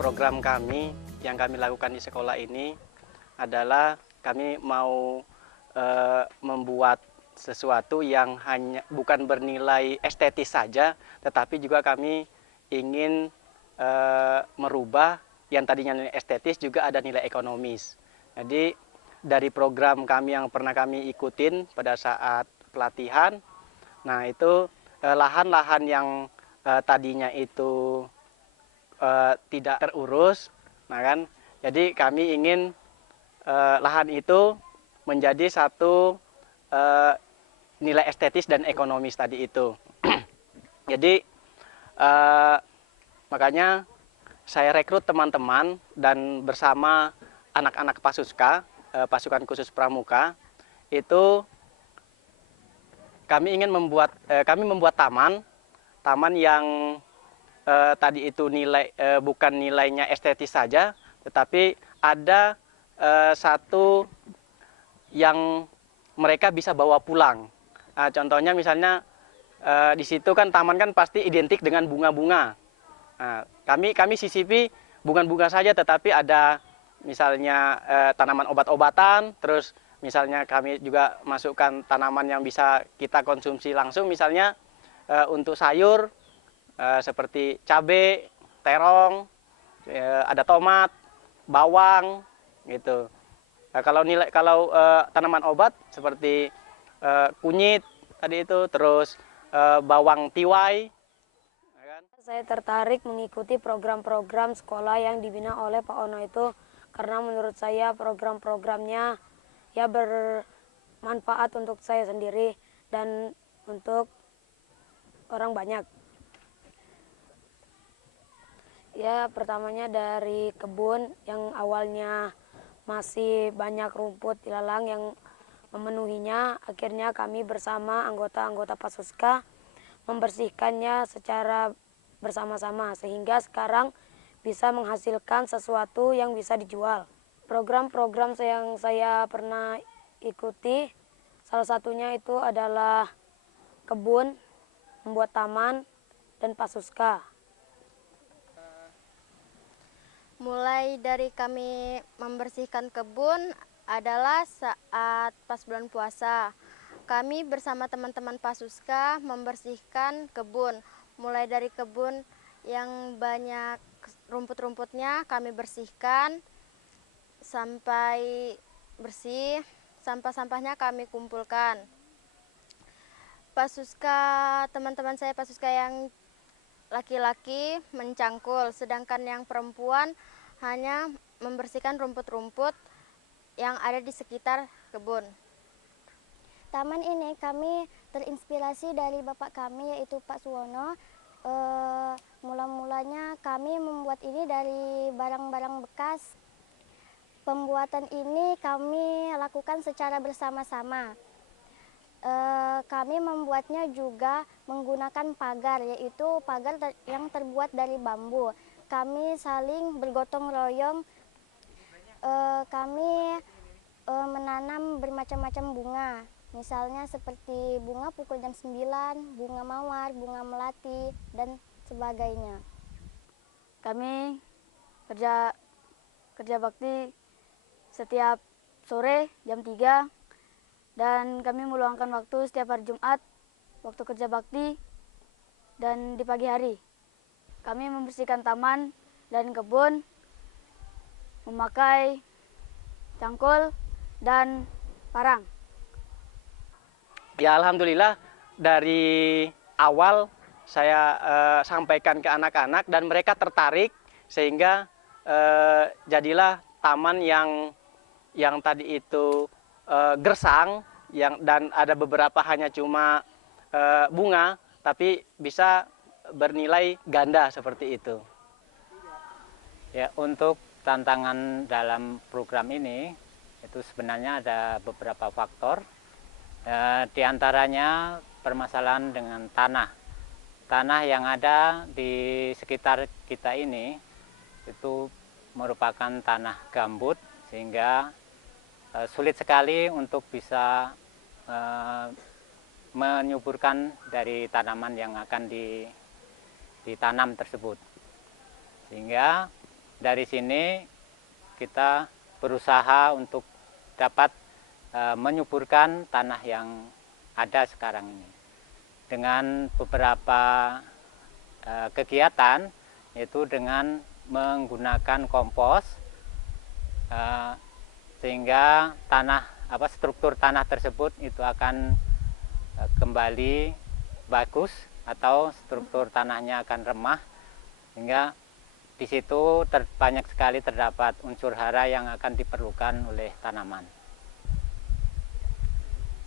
Program kami yang kami lakukan di sekolah ini adalah kami mau membuat sesuatu yang hanya bukan bernilai estetis saja, tetapi juga kami ingin merubah yang tadinya nilai estetis juga ada nilai ekonomis. Jadi dari program kami yang pernah kami ikutin pada saat pelatihan, nah itu lahan-lahan yang tadinya itu tidak terurus, nah kan, jadi kami ingin lahan itu menjadi satu nilai estetis dan ekonomis tadi itu. Jadi makanya saya rekrut teman-teman dan bersama anak-anak Pasuska, pasukan khusus pramuka, itu kami ingin membuat taman yang tadi itu bukan nilainya estetis saja, tetapi ada satu yang mereka bisa bawa pulang. Nah, contohnya misalnya di situ kan taman kan pasti identik dengan bunga-bunga. Nah, kami sisipi bukan bunga saja, tetapi ada misalnya tanaman obat-obatan, terus misalnya kami juga masukkan tanaman yang bisa kita konsumsi langsung, misalnya untuk sayur seperti cabai, terong, ada tomat, bawang, gitu. Nah, kalau tanaman obat seperti kunyit tadi itu, terus bawang tiwai. Saya tertarik mengikuti program-program sekolah yang dibina oleh Pak Ono itu karena menurut saya program-programnya ya bermanfaat untuk saya sendiri dan untuk orang banyak. Ya, pertamanya dari kebun yang awalnya masih banyak rumput ilalang yang memenuhinya, akhirnya kami bersama anggota-anggota Pasuska membersihkannya secara bersama-sama sehingga sekarang bisa menghasilkan sesuatu yang bisa dijual. Program-program yang saya pernah ikuti, salah satunya itu adalah kebun, membuat taman, dan Pasuska. Mulai dari kami membersihkan kebun adalah saat pas bulan puasa. Kami bersama teman-teman Pasuska membersihkan kebun. Mulai dari kebun yang banyak rumput-rumputnya kami bersihkan sampai bersih, sampah-sampahnya kami kumpulkan. Pasuska, teman-teman saya Pasuska yang laki-laki mencangkul, sedangkan yang perempuan hanya membersihkan rumput-rumput yang ada di sekitar kebun. Taman ini kami terinspirasi dari bapak kami yaitu Pak Suwono. Mula-mulanya kami membuat ini dari barang-barang bekas. Pembuatan ini kami lakukan secara bersama-sama. Kami membuatnya juga menggunakan pagar, yaitu pagar yang terbuat dari bambu. Kami saling bergotong royong. Kami menanam bermacam-macam bunga, misalnya seperti bunga pukul jam 9, bunga mawar, bunga melati, dan sebagainya. Kami kerja bakti setiap sore jam 3. Dan kami meluangkan waktu setiap hari Jumat, waktu kerja bakti, dan di pagi hari. Kami membersihkan taman dan kebun, memakai cangkul dan parang. Ya, alhamdulillah dari awal saya sampaikan ke anak-anak dan mereka tertarik sehingga jadilah taman yang tadi itu gersang dan ada beberapa hanya cuma bunga tapi bisa bernilai ganda seperti itu. Ya, untuk tantangan dalam program ini itu sebenarnya ada beberapa faktor. Di antaranya permasalahan dengan tanah yang ada di sekitar kita ini itu merupakan tanah gambut sehingga sulit sekali untuk bisa menyuburkan dari tanaman yang akan ditanam tersebut. Sehingga dari sini kita berusaha untuk dapat menyuburkan tanah yang ada sekarang ini dengan beberapa kegiatan, yaitu dengan menggunakan kompos, sehingga struktur tanah tersebut itu akan kembali bagus atau struktur tanahnya akan remah, sehingga di situ banyak sekali terdapat unsur hara yang akan diperlukan oleh tanaman.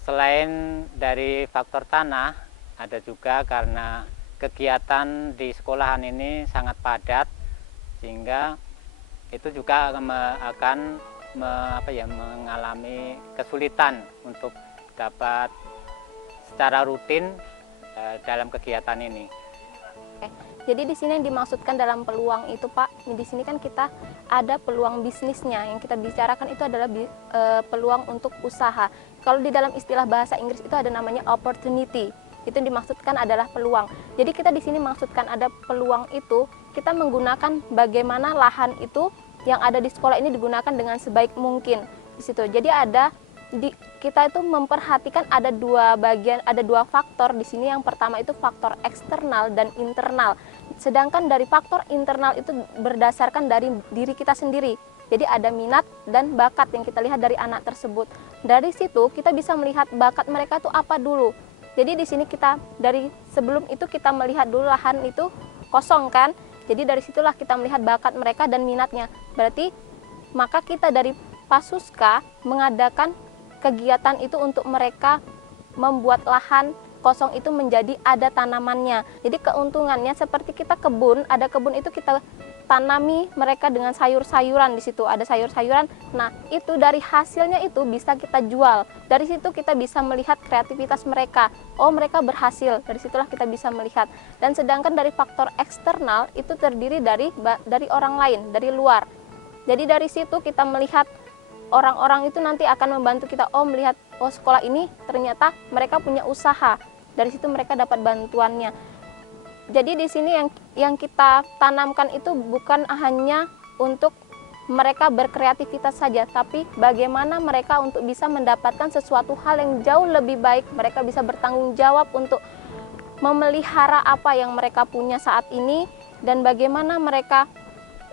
Selain dari faktor tanah, ada juga karena kegiatan di sekolahan ini sangat padat, sehingga itu juga akan mengalami kesulitan untuk dapat secara rutin dalam kegiatan ini. Jadi di sini yang dimaksudkan dalam peluang itu, Pak, di sini kan kita ada peluang bisnisnya. Yang kita bicarakan itu adalah peluang untuk usaha. Kalau di dalam istilah bahasa Inggris itu ada namanya opportunity. Itu yang dimaksudkan adalah peluang. Jadi kita di sini maksudkan ada peluang itu, kita menggunakan bagaimana lahan itu yang ada di sekolah ini digunakan dengan sebaik mungkin di situ. Jadi kita itu memperhatikan ada dua bagian, ada dua faktor di sini. Yang pertama itu faktor eksternal dan internal. Sedangkan dari faktor internal itu berdasarkan dari diri kita sendiri. Jadi ada minat dan bakat yang kita lihat dari anak tersebut. Dari situ kita bisa melihat bakat mereka itu apa dulu. Jadi di sini kita dari sebelum itu kita melihat dulu lahan itu kosong kan. Jadi dari situlah kita melihat bakat mereka dan minatnya. Berarti maka kita dari Pasuska mengadakan kegiatan itu untuk mereka membuat lahan kosong itu menjadi ada tanamannya. Jadi keuntungannya seperti kita kebun, ada kebun itu kita tanami mereka dengan sayur-sayuran di situ, ada sayur-sayuran. Nah, itu dari hasilnya itu bisa kita jual. Dari situ kita bisa melihat kreativitas mereka. Oh, mereka berhasil. Dari situlah kita bisa melihat. Dan sedangkan dari faktor eksternal itu terdiri dari orang lain, dari luar. Jadi dari situ kita melihat orang-orang itu nanti akan membantu kita, melihat sekolah ini ternyata mereka punya usaha. Dari situ mereka dapat bantuannya. Jadi di sini yang kita tanamkan itu bukan hanya untuk mereka berkreativitas saja, tapi bagaimana mereka untuk bisa mendapatkan sesuatu hal yang jauh lebih baik. Mereka bisa bertanggung jawab untuk memelihara apa yang mereka punya saat ini, dan bagaimana mereka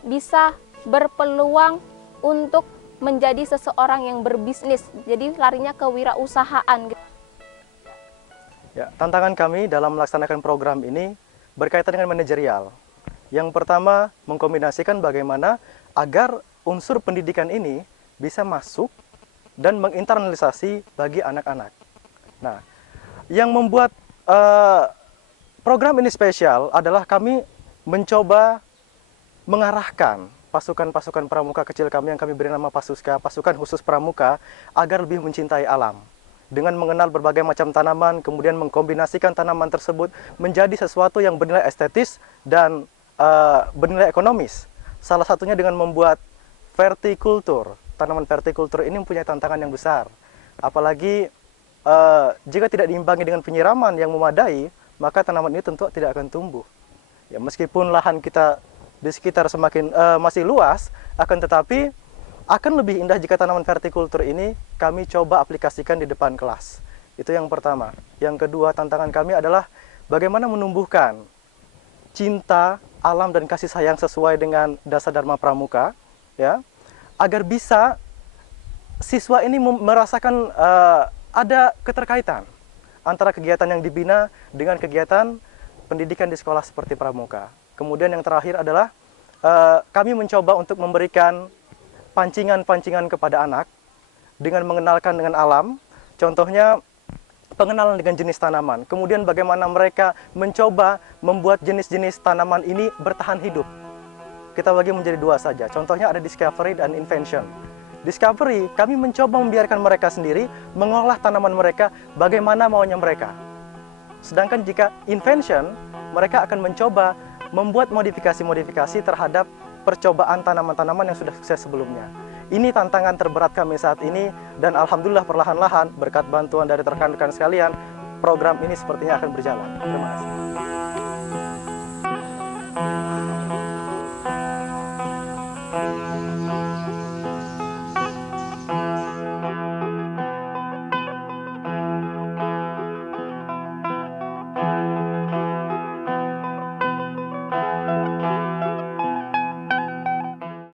bisa berpeluang untuk menjadi seseorang yang berbisnis. Jadi larinya ke wirausahaan. Ya, tantangan kami dalam melaksanakan program ini berkaitan dengan manajerial. Yang pertama, mengkombinasikan bagaimana agar unsur pendidikan ini bisa masuk dan menginternalisasi bagi anak-anak. Nah, yang membuat program ini spesial adalah kami mencoba mengarahkan pasukan-pasukan pramuka kecil kami yang kami beri nama Pasuska, pasukan khusus pramuka, agar lebih mencintai alam. Dengan mengenal berbagai macam tanaman, kemudian mengkombinasikan tanaman tersebut menjadi sesuatu yang bernilai estetis dan bernilai ekonomis. Salah satunya dengan membuat vertikultur. Tanaman vertikultur ini mempunyai tantangan yang besar. Apalagi jika tidak diimbangi dengan penyiraman yang memadai, maka tanaman ini tentu tidak akan tumbuh. Ya, meskipun lahan kita di sekitar masih luas, akan tetapi akan lebih indah jika tanaman vertikultur ini kami coba aplikasikan di depan kelas. Itu yang pertama. Yang kedua, tantangan kami adalah bagaimana menumbuhkan cinta alam dan kasih sayang sesuai dengan dasar Dharma Pramuka, ya, agar bisa siswa ini merasakan ada keterkaitan antara kegiatan yang dibina dengan kegiatan pendidikan di sekolah seperti Pramuka. Kemudian yang terakhir adalah kami mencoba untuk memberikan pancingan-pancingan kepada anak dengan mengenalkan dengan alam. Contohnya pengenalan dengan jenis tanaman. Kemudian bagaimana mereka mencoba membuat jenis-jenis tanaman ini bertahan hidup. Kita bagi menjadi dua saja. Contohnya ada discovery dan invention. Discovery, kami mencoba membiarkan mereka sendiri mengolah tanaman mereka bagaimana maunya mereka. Sedangkan jika invention, mereka akan mencoba membuat modifikasi-modifikasi terhadap percobaan tanaman-tanaman yang sudah sukses sebelumnya. Ini tantangan terberat kami saat ini, dan alhamdulillah perlahan-lahan berkat bantuan dari rekan-rekan sekalian, program ini sepertinya akan berjalan. Terima kasih.